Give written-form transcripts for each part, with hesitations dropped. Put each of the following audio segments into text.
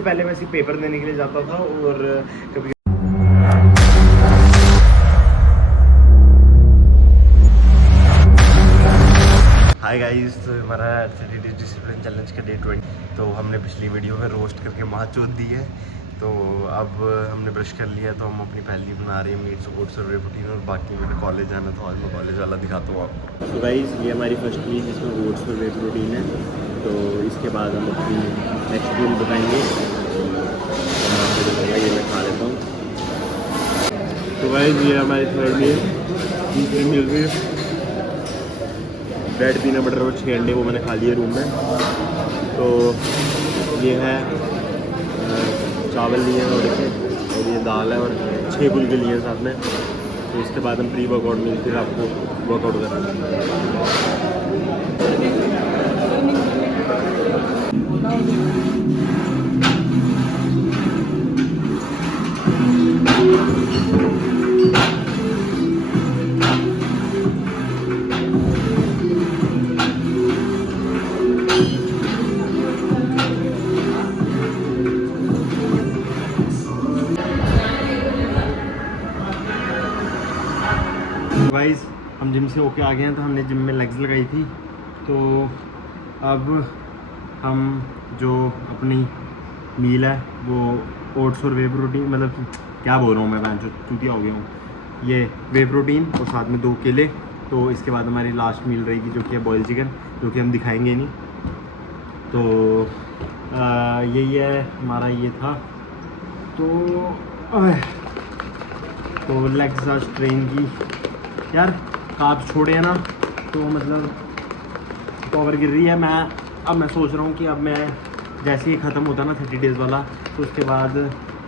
पहले मैं सिर्फ पेपर देने के लिए जाता था और कभी हाय गाइस, तो हमारा 30 डेज डिसिप्लिन चैलेंज का डे 20। तो हमने पिछली वीडियो में रोस्ट करके माँ चोद दी है, तो अब हमने ब्रश कर लिया, तो हम अपनी पहली बना रहे हैं मीट्स ओट्स और वे प्रोटीन। और बाकी मैंने कॉलेज जाना था, आज मैं कॉलेज वाला दिखाता हूँ आपको। तो गाइस, ये हमारी फर्स्ट मील जिसमें ओट्स और वे प्रोटीन है। तो इसके बाद हम अपनी नेक्स्ट मील बताएंगे। ये मैं खा लेता हूँ। तो गाइस, ये हमारी थर्ड मील, दूसरी मिल रही है ब्रेड पीनट बटर और 6 अंडे, वो मैंने खा लिए रूम में। तो ये है चावल लिए हैं थोड़े से, और ये दाल है और 6 फुलके लिए हैं साथ में। तो इसके बाद हम प्री वर्कआउट में फिर आपको वर्कआउट करेंगे। गाइस, हम जिम से होके आ गए हैं, तो हमने जिम में लेग्स लगाई थी। तो अब हम जो अपनी मील है वो ओट्स और वे प्रोटीन, मतलब क्या बोल रहा हूँ मैं, जो चूतिया हो गया हूँ, ये वे प्रोटीन और साथ में 2 केले। तो इसके बाद हमारी लास्ट मील रहेगी जो कि है बॉयल चिकन, जो कि हम दिखाएंगे नहीं। तो यही है हमारा, ये था। तो लेग्स आज ट्रेन की यार, कार्ब्स छोड़े हैं ना, तो मतलब पावर गिर रही है। अब मैं सोच रहा हूँ कि अब मैं जैसे ही ख़त्म होता ना 30 डेज़ वाला, तो उसके बाद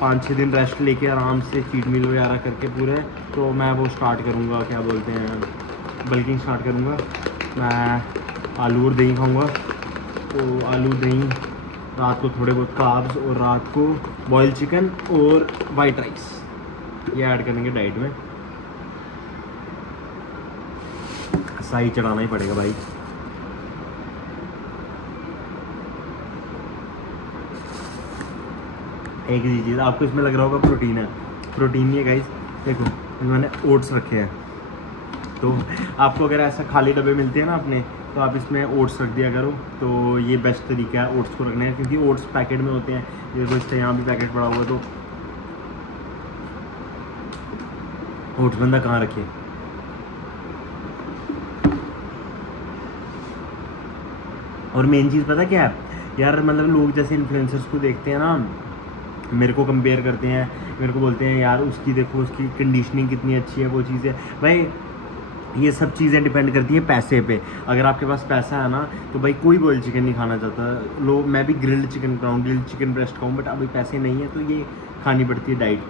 5-6 दिन रेस्ट लेके आराम से चीट मील वगैरह करके पूरे, तो मैं वो स्टार्ट करूँगा, क्या बोलते हैं, बल्किंग स्टार्ट करूँगा। मैं आलू और दही खाऊँगा। तो आलू दही, रात को थोड़े बहुत कार्ब्स, और रात को बॉयल चिकन और वाइट राइस, ये ऐड करेंगे डाइट में। सही चढ़ाना ही पड़ेगा भाई। एक ही चीज़ आपको इसमें लग रहा होगा प्रोटीन है, प्रोटीन नहीं है गाइस। देखो, मैंने ओट्स रखे हैं, तो आपको अगर ऐसा खाली डब्बे मिलते हैं ना अपने, तो आप इसमें ओट्स रख दिया करो। तो ये बेस्ट तरीका है ओट्स को रखने का, क्योंकि ओट्स पैकेट में होते हैं। देखो, इसका यहाँ भी पैकेट पड़ा हुआ, तो ओट्स बंदा कहाँ रखे। और मेन चीज़ पता क्या है यार, मतलब लोग जैसे इन्फ्लुएंसर्स को देखते हैं ना, मेरे को कंपेयर करते हैं, मेरे को बोलते हैं यार उसकी देखो, उसकी कंडीशनिंग कितनी अच्छी है, वो चीज़ है भाई। ये सब चीज़ें डिपेंड करती हैं पैसे पे। अगर आपके पास पैसा है ना, तो भाई कोई बॉयल चिकन नहीं खाना चाहता। लोग, मैं भी ग्रिल्ड चिकन खाऊँ, ग्रिल्ड चिकन ब्रेस्ट खाऊँ, बट अभी पैसे नहीं है, तो ये खानी पड़ती है डाइट।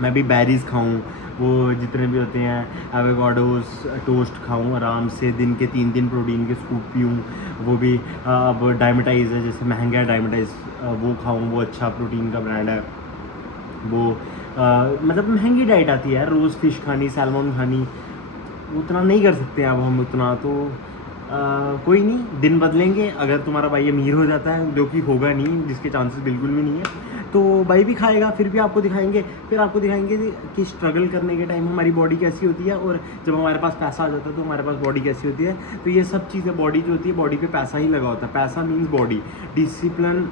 मैं भी बेरीज़ खाऊँ, वो जितने भी होते हैं, एवोकाडोस टोस्ट खाऊँ आराम से, दिन के 3 प्रोटीन के स्कूप पीऊँ। वो भी अब डायमेटाइज़ है, जैसे महंगा है डायमेटाइज़, वो खाऊँ, वो अच्छा प्रोटीन का ब्रांड है। वो मतलब महंगी डाइट आती है यार, रोज़ फिश खानी, सैल्मन खानी, उतना नहीं कर सकते अब हम उतना। तो कोई नहीं, दिन बदलेंगे। अगर तुम्हारा भाई अमीर हो जाता है, जो कि होगा नहीं, जिसके चांसेस बिल्कुल भी नहीं है, तो भाई भी खाएगा, फिर भी आपको दिखाएंगे। फिर आपको दिखाएंगे कि स्ट्रगल करने के टाइम हमारी बॉडी कैसी होती है, और जब हमारे पास पैसा आ जाता है तो हमारे पास बॉडी कैसी होती है। तो ये सब चीज़ें, बॉडी जो होती है, बॉडी पे पैसा ही लगा होता है। पैसा मीन्स बॉडी, डिसिप्लिन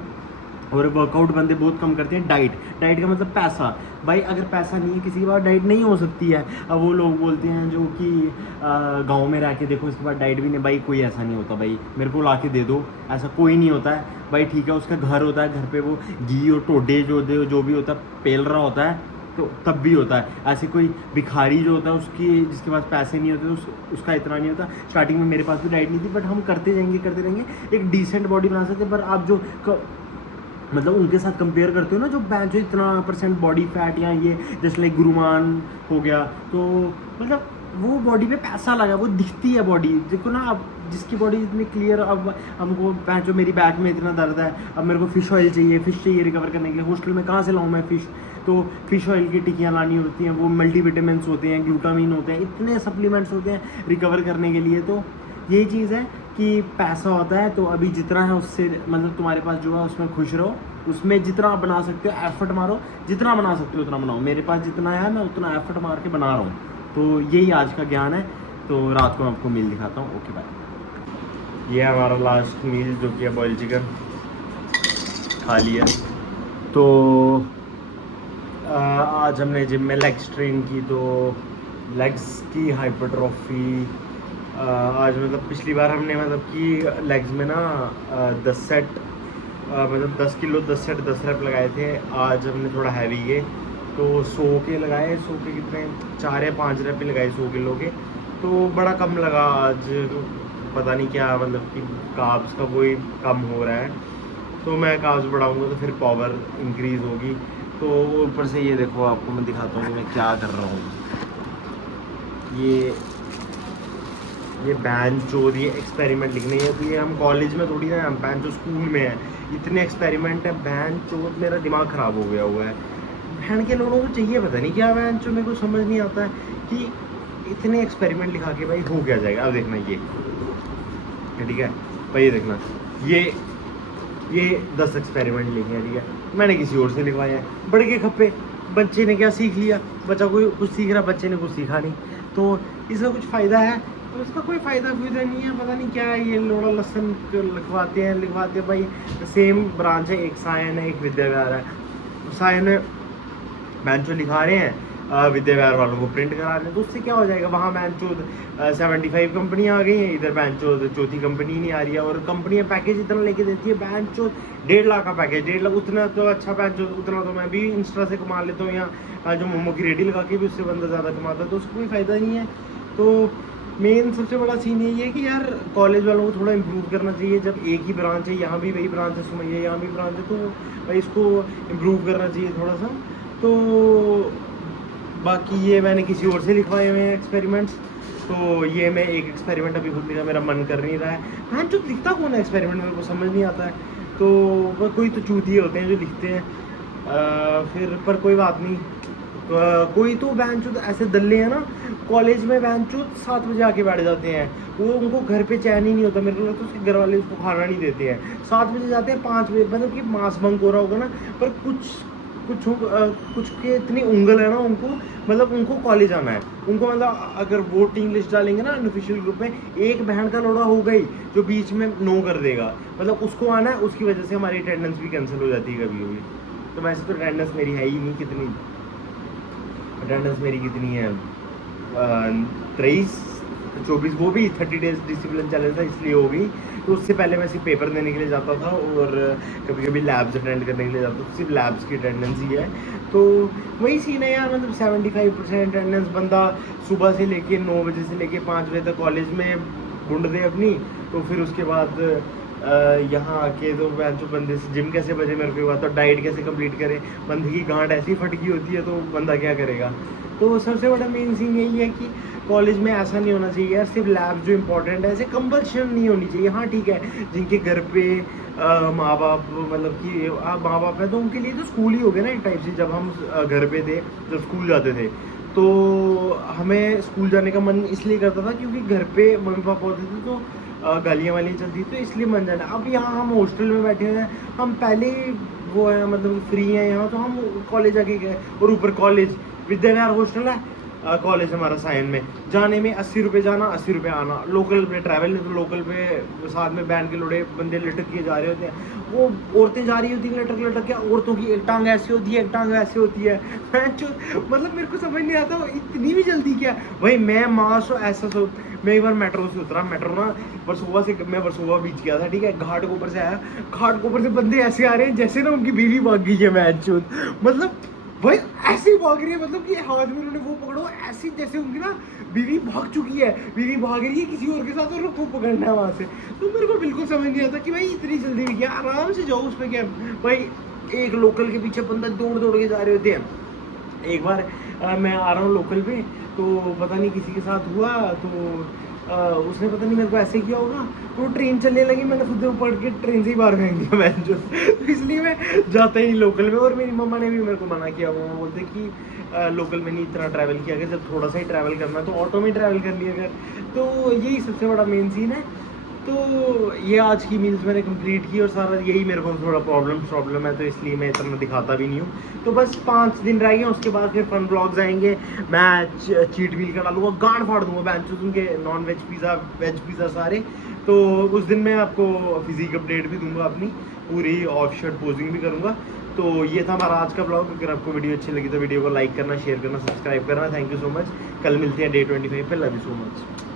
और वर्कआउट बंदे बहुत कम करते हैं। डाइट का मतलब पैसा। भाई अगर पैसा नहीं है किसी के पास, डाइट नहीं हो सकती है। अब वो लोग बोलते हैं जो कि गांव में रह के देखो इसके बाद डाइट भी नहीं, भाई कोई ऐसा नहीं होता। भाई मेरे को ला के दे दो, ऐसा कोई नहीं होता है भाई। ठीक है, उसका घर होता है, घर पे वो घी और टोडे जो भी होता है पेल रहा होता है, तो तब भी होता है। ऐसे कोई भिखारी जो होता है, उसकी जिसके पास पैसे नहीं होते, उसका इतना नहीं होता। स्टार्टिंग में मेरे पास भी डाइट नहीं थी, बट हम करते रहेंगे, एक डिसेंट बॉडी बना सकते। पर आप जो मतलब उनके साथ कंपेयर करते हो ना, जो इतना % बॉडी फैट, या ये जैसे लाइक गुरुमान हो गया, तो मतलब वो बॉडी पे पैसा लगा, वो दिखती है बॉडी। देखो ना, अब जिसकी बॉडी इतनी क्लियर, अब हमको जो मेरी बैक में इतना दर्द है, अब मेरे को फ़िश ऑयल चाहिए, फ़िश चाहिए रिकवर करने के लिए। हॉस्टल में कहाँ से लाऊँ मैं फ़िश? तो फ़िश ऑयल की टिक्कियाँ लानी होती हैं, वो मल्टीविटामिन्स होते हैं, ग्लूटामिन होते हैं, इतने सप्लीमेंट्स होते हैं रिकवर करने के लिए। तो यही चीज़ है कि पैसा होता है, तो अभी जितना है उससे, मतलब तुम्हारे पास जो है उसमें खुश रहो। उसमें जितना आप बना सकते हो एफर्ट मारो, जितना बना सकते हो उतना बनाओ। मेरे पास जितना है मैं उतना एफर्ट मार के बना रहा हूँ। तो यही आज का ज्ञान है। तो रात को मैं आपको मील दिखाता हूँ। Okay bye. ये है हमारा लास्ट मील जो कि है बॉयल चिकन, खा लिया। तो आज हमने जिम में लेग्स ट्रेन की, तो लेग्स की हाइपरट्रॉफी आज मतलब पिछली बार हमने मतलब कि लेग्स में ना 10 सेट मतलब 10 किलो 10 सेट 10 रैप लगाए थे। आज हमने थोड़ा हैवी किए तो 100 के लगाए। 100 के कितने 4 या 5 रैप ही लगाए 100 किलो के, तो बड़ा कम लगा आज। पता नहीं क्या मतलब कि कार्ब्स का कोई कम हो रहा है, तो मैं कार्ब्स बढ़ाऊंगा तो फिर पावर इंक्रीज़ होगी। तो ऊपर से ये देखो आपको मैं दिखाता हूँ कि मैं क्या कर रहा हूँ। ये बैन चोर ये एक्सपेरिमेंट लिखने है, तो ये हम कॉलेज में थोड़ी ना, हम बैन जो स्कूल में है इतने एक्सपेरिमेंट है। बैन चोर मेरा दिमाग ख़राब हो गया हुआ है। बहन के लोगों को चाहिए पता नहीं क्या बैन चोर, मेरे को समझ नहीं आता है कि इतने एक्सपेरिमेंट लिखा के भाई हो क्या जाएगा। अब देखना ये ठीक है भाई, ये देखना ये 10 एक्सपेरिमेंट लिखे हैं, ठीक है, मैंने किसी और से लिखवाया है। बड़े के खप्पे, बच्चे ने क्या सीख लिया, बच्चा कोई कुछ सीख रहा, बच्चे ने कुछ सीखा नहीं, तो इसका कुछ फ़ायदा है? तो इसका कोई फ़ायदा नहीं है। पता नहीं क्या है, ये लोड़ा लसन लिखवाते हैं भाई। सेम ब्रांच है, एक सायन है एक विद्या विहार है। सायन में बेंच लिखा रहे हैं, विद्या विहार वालों को प्रिंट करा रहे हैं, तो उससे क्या हो जाएगा? वहाँ बेंचो 75 कंपनियाँ आ गई हैं, इधर बेंचो चौथी कंपनी नहीं आ रही है। और कंपनियाँ पैकेज इतना लेके देती है, बेंचो 1.5 लाख का पैकेज, 1.5 लाख उतना तो अच्छा बेंचो, उतना तो मैं भी इंस्टा से कमा लेता हूँ, या जो मोमो की रेडी लगा के भी उससे बंदा ज़्यादा कमाता है, तो उसको कोई फ़ायदा नहीं है। तो मेन सबसे बड़ा सीन यही है कि यार कॉलेज वालों को थोड़ा इम्प्रूव करना चाहिए। जब एक ही ब्रांच है, यहाँ भी वही ब्रांच है, सुमैया यहाँ भी ब्रांच है, तो भाई इसको इम्प्रूव करना चाहिए थोड़ा सा। तो बाकी ये मैंने किसी और से लिखवाए हुए हैं एक्सपेरिमेंट्स, तो ये मैं एक एक्सपेरिमेंट अभी खुद लिखा, मेरा मन कर नहीं रहा है। हाँ, जो लिखता कौन है एक्सपेरिमेंट, मेरे को समझ नहीं आता है। तो वह कोई तो चूतिए होते हैं जो लिखते हैं, फिर पर कोई बात नहीं। कोई तो बैंचो ऐसे दल्ले हैं ना कॉलेज में, बैंचो 7 बजे आके बैठ जाते हैं, वो उनको घर पे चैन ही नहीं होता। मेरे को लगता है उसके घर वाले उसको खाना नहीं देते हैं। 7 बजे जाते हैं, 5 बजे मतलब कि मास बंक हो रहा होगा ना, पर कुछ के इतनी उंगल है ना उनको, मतलब उनको कॉलेज आना है उनको। मतलब अगर वोटिंग लिस्ट डालेंगे ना अनऑफिशियल ग्रुप में, एक बहन का लोड़ा हो गई जो बीच में नो कर देगा, मतलब उसको आना है, उसकी वजह से हमारी अटेंडेंस भी कैंसिल हो जाती है कभी कभी। तो वैसे तो अटेंडेंस मेरी है ही नहीं, कितनी अटेंडेंस मेरी कितनी है 23-24, वो भी 30 डेज डिसिप्लिन चैलेंज था इसलिए हो गई। तो उससे पहले मैं सिर्फ पेपर देने के लिए जाता था और कभी कभी लैब्स अटेंड करने के लिए जाता था, सिर्फ लैब्स की अटेंडेंस ही है। तो वही सीन है यार, मतलब 75% अटेंडेंस बंदा सुबह से लेके 9 बजे से लेके 5 बजे तक कॉलेज में ढूंढ दे अपनी, तो फिर उसके बाद यहाँ आके तो जो बंदे से जिम कैसे बजे मेरे को बात, तो डाइट कैसे कंप्लीट करे, बंदे की गांठ ऐसी फटकी होती है तो बंदा क्या करेगा। तो सबसे बड़ा मेन सीन यही है कि कॉलेज में ऐसा नहीं होना चाहिए यार, सिर्फ लैब जो इंपॉर्टेंट है, ऐसे कंपल्शन नहीं होनी चाहिए। हाँ ठीक है, जिनके घर पे माँ बाप मतलब कि माँ बाप है तो उनके लिए तो स्कूल ही हो गया ना एक टाइप से। जब हम घर पे थे, जब स्कूल जाते थे, तो हमें स्कूल जाने का मन इसलिए करता था क्योंकि घर पे मम्मी पापा होते थे, तो गालियाँ वालियाँ चलती, तो इसलिए मन जाना। अब यहाँ हम हॉस्टल में बैठे हुए हैं, हम पहले वो है मतलब फ्री हैं यहाँ, तो हम कॉलेज आके गए, और ऊपर कॉलेज विद्या विहार हॉस्टल है, कॉलेज हमारा साइन में, जाने में 80 रुपये जाना 80 रुपये आना। लोकल पे ट्रैवल नहीं तो लोकल पे साथ में बैंड के लोड़े बंदे लटक के जा रहे होते हैं, वो औरतें जा रही होती हैं लटक लटक के, औरतों की एक टांग ऐसी होती है एक टांग ऐसी होती है। मतलब मेरे को समझ नहीं आता इतनी भी जल्दी क्या भाई। मैं मास ऐसा मैं एक बार मेट्रो से उतरा, मेट्रो ना वर्सोवा से, मैं वर्सोवा बीच गया था, ठीक है, घाट के ऊपर से आया, घाट के ऊपर से बंदे ऐसे आ रहे हैं जैसे ना उनकी बीवी भाग गई है मैच, मतलब भाई ऐसी भाग रही है, मतलब कि हाथ में उन्होंने वो पकड़ो ऐसी जैसे उनकी ना बीवी भाग चुकी है, बीवी भाग रही है किसी और के साथ और उनको पकड़ना है वहाँ से। तो मेरे को बिल्कुल समझ नहीं आता कि भाई इतनी जल्दी भी क्या, आराम से जाओ, उसमें क्या भाई। एक लोकल के पीछे बंदा दौड़ दौड़ के जा रहे होते हैं। एक बार मैं आ रहा हूँ लोकल पे, तो पता नहीं किसी के साथ हुआ, तो उसने पता नहीं मेरे को ऐसे किया होगा, तो ट्रेन चलने लगी, मैंने खुद पढ़ के ट्रेन से ही बाहर फेंक दिया मैं जो, तो इसलिए मैं जाता ही नहीं लोकल में। और मेरी मम्मा ने भी मेरे को मना किया, मम्मा बोलते कि लोकल में नहीं इतना ट्रैवल किया अगर, जब थोड़ा सा ही ट्रैवल करना तो ऑटो में ट्रैवल कर लिया अगर। तो यही सबसे बड़ा मेन सीन है। तो ये आज की मील्स मैंने कंप्लीट की और सारा यही मेरे को थोड़ा प्रॉब्लम है, तो इसलिए मैं इतना दिखाता भी नहीं हूँ। तो बस 5 दिन रह गए, उसके बाद फिर फन ब्लॉग्स आएंगे। मैं चीट मील का डालूंगा, गांड फाड़ दूंगा बेंचोस उनके, non veg pizza veg pizza सारे। तो उस दिन मैं आपको फिजिक अपडेट भी दूंगा, अपनी पूरी ऑफ शर्ट पोजिंग भी करूँगा। तो ये था हमारा आज का ब्लॉग। अगर आपको वीडियो अच्छी लगी तो वीडियो को लाइक करना, शेयर करना, सब्सक्राइब करना। Thank you so much. कल मिलते हैं डे 25 पे। Love you so much.